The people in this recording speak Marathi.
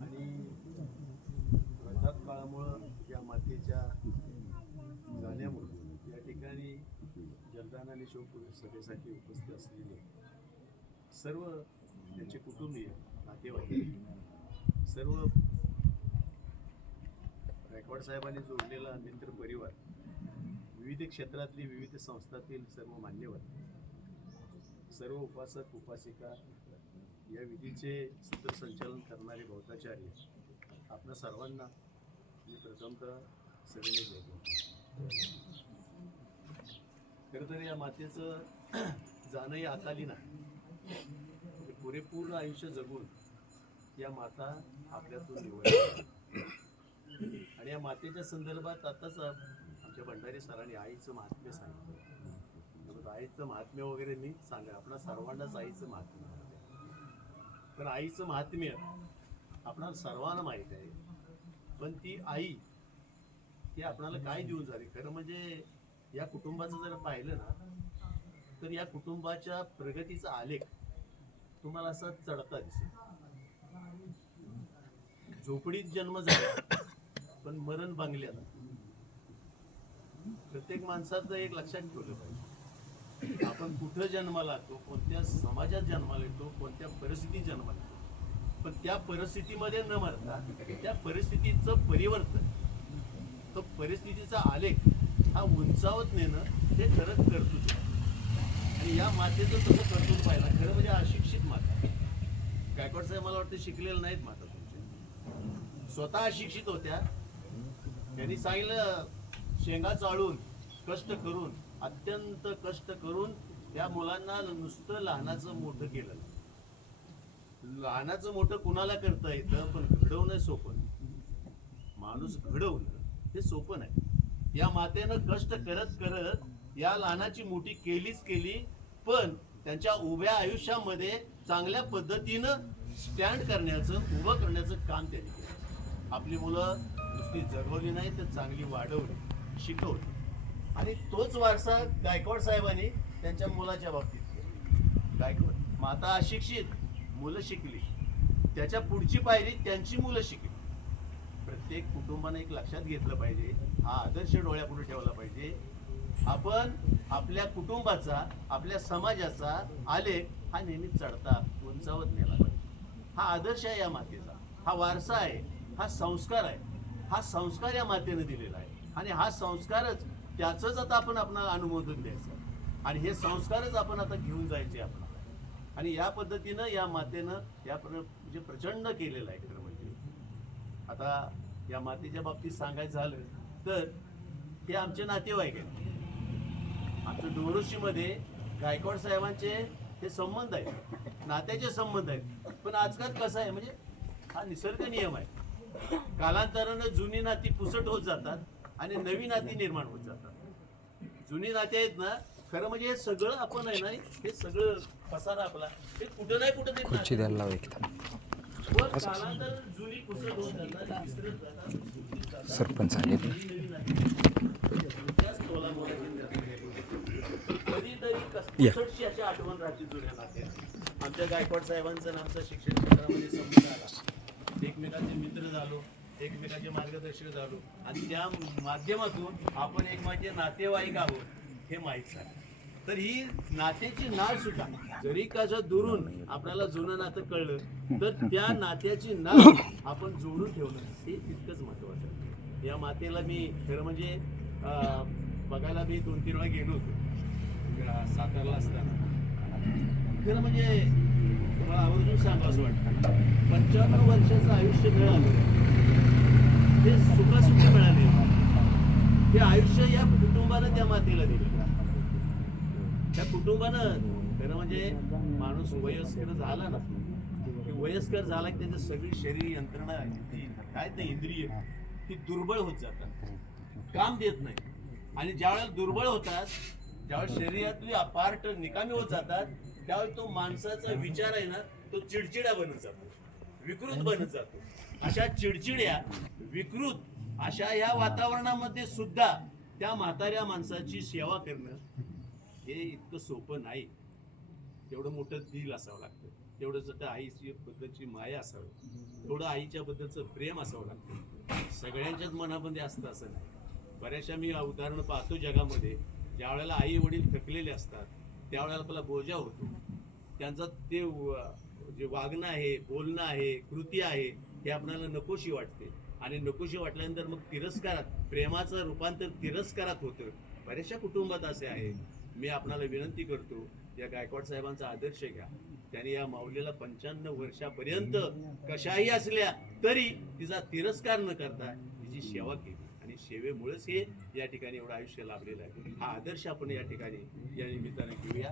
आणि काळामुळं या मातेच्या जाण्यामधून या ठिकाणी जलदान आणि शोक सभेसाठी उपस्थित असलेले सर्व त्यांचे कुटुंबीय नातेवाईक सर्व रायकवाड साहेबांनी जोडलेला मित्र परिवार विविध क्षेत्रातली विविध संस्थातील सर्व मान्यवर सर्व उपासक उपासिका या विधीचे सूत्रसंचालन करणारे बौद्धाचार्य आपल्या सर्वांना मी प्रथमतः सगळे करतो खरं तर या मातेचं जाणंही अकाली नाही. म्हणजे पुरेपूर्ण आयुष्य जगून या माता आपल्यातून निवडल्या. आणि या मातेच्या संदर्भात आताच आमच्या भंडारी सरांनी आईचं महात्म्य सांगितलं. आईचं महात्म्य वगैरे मी सांगा आपणा सर्वांनाच आईचं महात्म्य तर पण आईचं महात्म्य आपणाला सर्वांना माहीत आहे. पण ती आई ती आपणाला काय देऊन झाली खरं म्हणजे या कुटुंबाचं जर पाहिलं ना तर या कुटुंबाच्या प्रगतीचा आलेख तुम्हाला असा चढता दिसेल. झोपडीत जन्म झाला पण मरण बांगल्याला. प्रत्येक माणसाचं एक लक्षात ठेवलं पाहिजे. आपण कुठं जन्माला येतो कोणत्या समाजात जन्माला येतो कोणत्या परिस्थितीत जन्माला येतो. पण त्या परिस्थितीमध्ये न मरता त्या परिस्थितीचं परिवर्तन तो परिस्थितीचा आलेख हा उंचावत नेणं हे खरंच कर्तृत्व आणि या मातेचं तसं कर्तृत्व पाहिला खरं म्हणजे अशिक्षित माता. गायकवाड साहेब मला वाटतं शिकलेलं नाहीत माता तुमचे. स्वतः अशिक्षित होत्या. त्यांनी सांगितलं शेंगा चाळून कष्ट करून अत्यंत कष्ट करून त्या मुलांना नुसतं लहानाचं मोठं केलं लहानाचं मोठं कुणाला करता येतं? पण घडवणं सोपं. माणूस घडवणं हे सोपं नाही. या मातेनं कष्ट करत करत या लहानाची मोठी केलीच केली पण त्यांच्या उभ्या आयुष्यामध्ये चांगल्या पद्धतीनं स्टँड करण्याचं उभं करण्याचं काम त्यांनी केलं. आपली मुलं नुसती जगवली नाही तर चांगली वाढवली शिकवली. आणि तोच वारसा गायकवाड साहेबांनी त्यांच्या मुलाच्या बाबतीत. काय गायकवाड माता अशिक्षित मुलं शिकली. त्याच्या पुढची पायरी त्यांची मुलं शिकली. प्रत्येक कुटुंबाने एक लक्षात घेतलं पाहिजे. हा आदर्श डोळ्यापुढे ठेवला पाहिजे. आपण आपल्या कुटुंबाचा आपल्या समाजाचा आलेख हा नेहमी चढता उंचावत नेला पाहिजे. हा आदर्श आहे या मातेचा. हा वारसा आहे. हा संस्कार आहे. हा संस्कार या मातेने दिलेला आहे. आणि हा संस्कारच त्याचंच आता आपण आपणाला अनुमोदन द्यायचं आणि हे संस्कारच आपण आता घेऊन जायचे आपण. आणि या पद्धतीनं या मातेनं या प्र म्हणजे प्रचंड केलेलं आहे खरं म्हणजे. आता या मातेच्या बाबतीत सांगायचं झालं तर हे आमचे नातेवाईक आहेत. आमच्या डोरोशीमध्ये गायकवाड साहेबांचे हे संबंध आहेत. नात्याचे संबंध आहेत. पण आजकाल कसं आहे म्हणजे हा निसर्ग नियम आहे. कालांतरानं जुनी नाती पुसट होत जातात आणि नवी नाती निर्माण होत जातात. जुनी नाती आहेत ना खरं म्हणजे हे सगळं आपण आहे ना हे सगळं पसारा आपला. हे कुठं नाही कुठं तरी खुर्ची. द्यायला लावा एकदम पण कालांतरानं जुनी पुसट होत जातात विसरत जातात. सरपंच आले त्याच. कधीतरी अशी आठवण राहते जुन्या आमच्या गायकवाड साहेबांचं आणि आमचं शिक्षण क्षेत्रामध्ये संबंध आला. एकमेकांचे मित्र झालो एकमेकांचे मार्गदर्शक झालो. आणि त्या माध्यमातून आपण एकमेकांचे नातेवाईक आहोत हे माहीत झालं. तर ही नात्याची नाळ सुद्धा. जरी कसं दुरून आपल्याला जुनं नातं कळलं तर त्या नात्याची नाळ आपण जोडून ठेवणं हे तितकंच महत्वाचं आहे. या मातेला मी खरं म्हणजे बघायला मी दोन तीन वेळा गेलो होतो. सातारला असताना. खरं म्हणजे तुम्हाला आवर्जून सांगा असं वाटतं पंच्याण्णव वर्षाचं आयुष्य मिळालं. ते सुखासुखी मिळाले. ते आयुष्य या कुटुंबानं त्या मातेला दिलं. त्या कुटुंबानं खरं म्हणजे माणूस वयस्कर झाला ना की वयस्कर झाला की त्याचं सगळी शरीर यंत्रणा काय ते इंद्रिय ती दुर्बळ होत जातात. काम देत नाही. आणि ज्यावेळेला दुर्बळ होतात ज्यावेळेस शरीरातली अपार्ट निकामी होत जातात त्यावेळी तो माणसाचा विचार आहे ना तो चिडचिडा बनत जातो. विकृत बनत जातो. अशा चिडचिड्या विकृत अशा ह्या वातावरणामध्ये सुद्धा त्या म्हाताऱ्या माणसाची सेवा करणं हे इतकं सोपं नाही. तेवढं मोठं दिल असावं लागतं. तेवढं त्या आईची बद्दलची माया असावी तेवढं आईच्या बद्दलचं प्रेम असावं लागतं. सगळ्यांच्याच मनामध्ये असतं असं नाही. बऱ्याचशा मी उदाहरणं पाहतो जगामध्ये ज्या वेळेला आई वडील थकलेले असतात त्यावेळेला आपला बोजा होतो. त्यांचा ते जे वागणं आहे बोलणं आहे कृती आहे हे आपल्याला नकोशी वाटते. आणि नकोशी वाटल्यानंतर मग तिरस्कारात प्रेमाचं रूपांतर तिरस्कारात होतं. बऱ्याचशा कुटुंबात असे आहे. मी आपणाला विनंती करतो या गायकवाड साहेबांचा आदर्श घ्या. त्यांनी या माऊलीला पंच्याण्णव वर्षापर्यंत कशाही असल्या तरी तिचा तिरस्कार न करता तिची सेवा केली. आणि सेवेमुळेच हे या ठिकाणी एवढं आयुष्य लाभलेलं आहे. हा आदर्श आपण या ठिकाणी या निमित्ताने घेऊया.